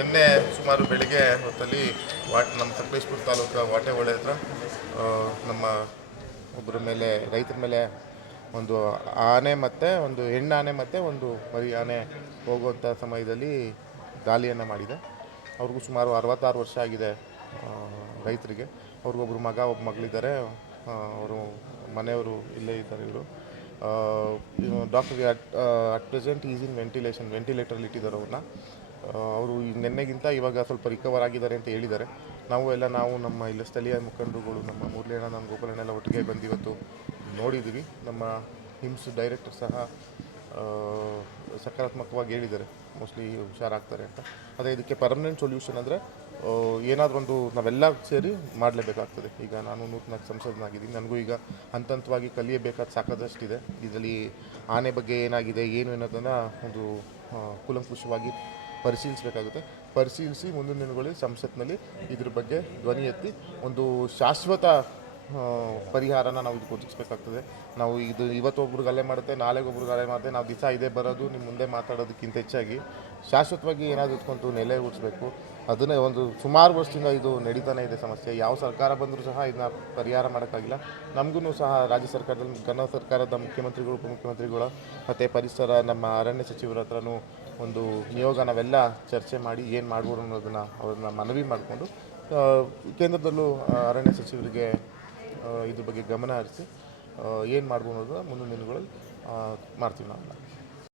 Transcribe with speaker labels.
Speaker 1: ನಿನ್ನೆ ಸುಮಾರು ಬೆಳಿಗ್ಗೆ ಹೊತ್ತಲ್ಲಿ ವಾಟ್ ನಮ್ಮ ಸಕಲೇಶ್ಪುರ ತಾಲೂಕ ವಾಟೆಹೊಳೆ ಹತ್ರ ನಮ್ಮ ಒಬ್ಬರ ಮೇಲೆ, ರೈತರ ಮೇಲೆ ಒಂದು ಆನೆ ಮತ್ತು ಒಂದು ಹೆಣ್ಣಾನೆ ಮತ್ತು ಒಂದು ಮರಿ ಆನೆ ಹೋಗುವಂಥ ಸಮಯದಲ್ಲಿ ದಾಳಿಯನ್ನು ಮಾಡಿದೆ. ಅವ್ರಿಗೂ ಸುಮಾರು ಅರವತ್ತಾರು ವರ್ಷ ಆಗಿದೆ ರೈತರಿಗೆ. ಅವ್ರಿಗೊಬ್ಬರು ಮಗ, ಒಬ್ಬ ಮಗಳಿದ್ದಾರೆ. ಅವರು ಮನೆಯವರು ಇಲ್ಲೇ ಇದ್ದಾರೆ ಇವರು. ಡಾಕ್ಟರ್ಗೆ at at present is in ventilation, ವೆಂಟಿಲೇಟರ್ಲಿ ಇಟ್ಟಿದ್ದಾರೆ ಅವ್ರನ್ನ. ಅವರು ನಿನ್ನೆಗಿಂತ ಇವಾಗ ಸ್ವಲ್ಪ ರಿಕವರ್ ಆಗಿದ್ದಾರೆ ಅಂತ ಹೇಳಿದ್ದಾರೆ. ನಾವು ಎಲ್ಲ ನಾವು ನಮ್ಮ ಇಲ್ಲ ಸ್ಥಳೀಯ ಮುಖಂಡರುಗಳು, ನಮ್ಮ ಮುರಳಿಯಣ್ಣ, ನಮ್ಮ ಗೋಪಾಲಣ್ಣ ಒಟ್ಟಿಗೆ ಬಂದಿವತ್ತು ನೋಡಿದ್ದೀವಿ. ನಮ್ಮ ಹಿಮ್ಸ್ ಡೈರೆಕ್ಟರ್ ಸಹ ಸಕಾರಾತ್ಮಕವಾಗಿ ಹೇಳಿದ್ದಾರೆ. ಮೋಸ್ಟ್ಲಿ ಹುಷಾರಾಗ್ತಾರೆ ಅಂತ. ಅದೇ ಇದಕ್ಕೆ ಪರ್ಮನೆಂಟ್ ಸೊಲ್ಯೂಷನ್ ಅಂದರೆ ಏನಾದರೂ ಒಂದು ನಾವೆಲ್ಲ ಸೇರಿ ಮಾಡಲೇಬೇಕಾಗ್ತದೆ. ಈಗ ನಾನು ನೂತನ ಸಂಸದನಾಗಿದ್ದೀನಿ. ನನಗೂ ಈಗ ಹಂತ ಹಂತವಾಗಿ ಕಲಿಯಬೇಕಾದ ಸಾಕಾದಷ್ಟಿದೆ. ಇದರಲ್ಲಿ ಆನೆ ಬಗ್ಗೆ ಏನಾಗಿದೆ, ಏನು ಅನ್ನೋದನ್ನು ಒಂದು ಕೂಲಂಕುಷವಾಗಿ ಪರಿಶೀಲಿಸಬೇಕಾಗುತ್ತೆ. ಪರಿಶೀಲಿಸಿ ಮುಂದಿನ ದಿನಗಳಲ್ಲಿ ಸಂಸತ್ನಲ್ಲಿ ಇದ್ರ ಬಗ್ಗೆ ಧ್ವನಿ ಎತ್ತಿ ಒಂದು ಶಾಶ್ವತ ಪರಿಹಾರನ ನಾವು ಇದು ಒದಗಿಸ್ಬೇಕಾಗ್ತದೆ ನಾವು ಇದು ಇವತ್ತು ಒಬ್ರಿಗೆ ಗಲೆ ಮಾಡುತ್ತೆ, ನಾಳೆಗೆ ಒಬ್ರಿಗೆ ಗಲೆ ಮಾಡುತ್ತೆ, ನಾವು ದಿವಸ ಇದೇ ಬರೋದು ನಿಮ್ಮ ಮುಂದೆ ಮಾತಾಡೋದಕ್ಕಿಂತ ಹೆಚ್ಚಾಗಿ ಶಾಶ್ವತವಾಗಿ ಏನಾದರೂ ಇಟ್ಕೊಂಡು ನೆಲೆ ಉಳಿಸ್ಬೇಕು ಅದನ್ನೇ ಒಂದು ಸುಮಾರು ವರ್ಷದಿಂದ ಇದು ನಡೀತಾನೆ ಇದೆ ಸಮಸ್ಯೆ. ಯಾವ ಸರ್ಕಾರ ಬಂದರೂ ಸಹ ಇದನ್ನ ಪರಿಹಾರ ಮಾಡೋಕ್ಕಾಗಿಲ್ಲ. ನಮಗೂ ಸಹ ರಾಜ್ಯ ಸರ್ಕಾರದಲ್ಲಿ ಕನ್ನಡ ಸರ್ಕಾರದ ಮುಖ್ಯಮಂತ್ರಿಗಳು, ಉಪಮುಖ್ಯಮಂತ್ರಿಗಳ ಮತ್ತು ಪರಿಸರ, ನಮ್ಮ ಅರಣ್ಯ ಸಚಿವರ ಹತ್ರನೂ ಒಂದು ನಿಯೋಗ ನಾವೆಲ್ಲ ಚರ್ಚೆ ಮಾಡಿ ಏನು ಮಾಡ್ಬೋದು ಅನ್ನೋದನ್ನು ಅವ್ರನ್ನ ಮನವಿ ಮಾಡಿಕೊಂಡು ಕೇಂದ್ರದಲ್ಲೂ ಅರಣ್ಯ ಸಚಿವರಿಗೆ ಇದ್ರ ಬಗ್ಗೆ ಗಮನ ಹರಿಸಿ ಏನು ಮಾಡ್ಬೋದು ಅನ್ನೋದನ್ನ ಮುಂದಿನ ದಿನಗಳಲ್ಲಿ ಮಾಡ್ತೀವಿ ನಾವು.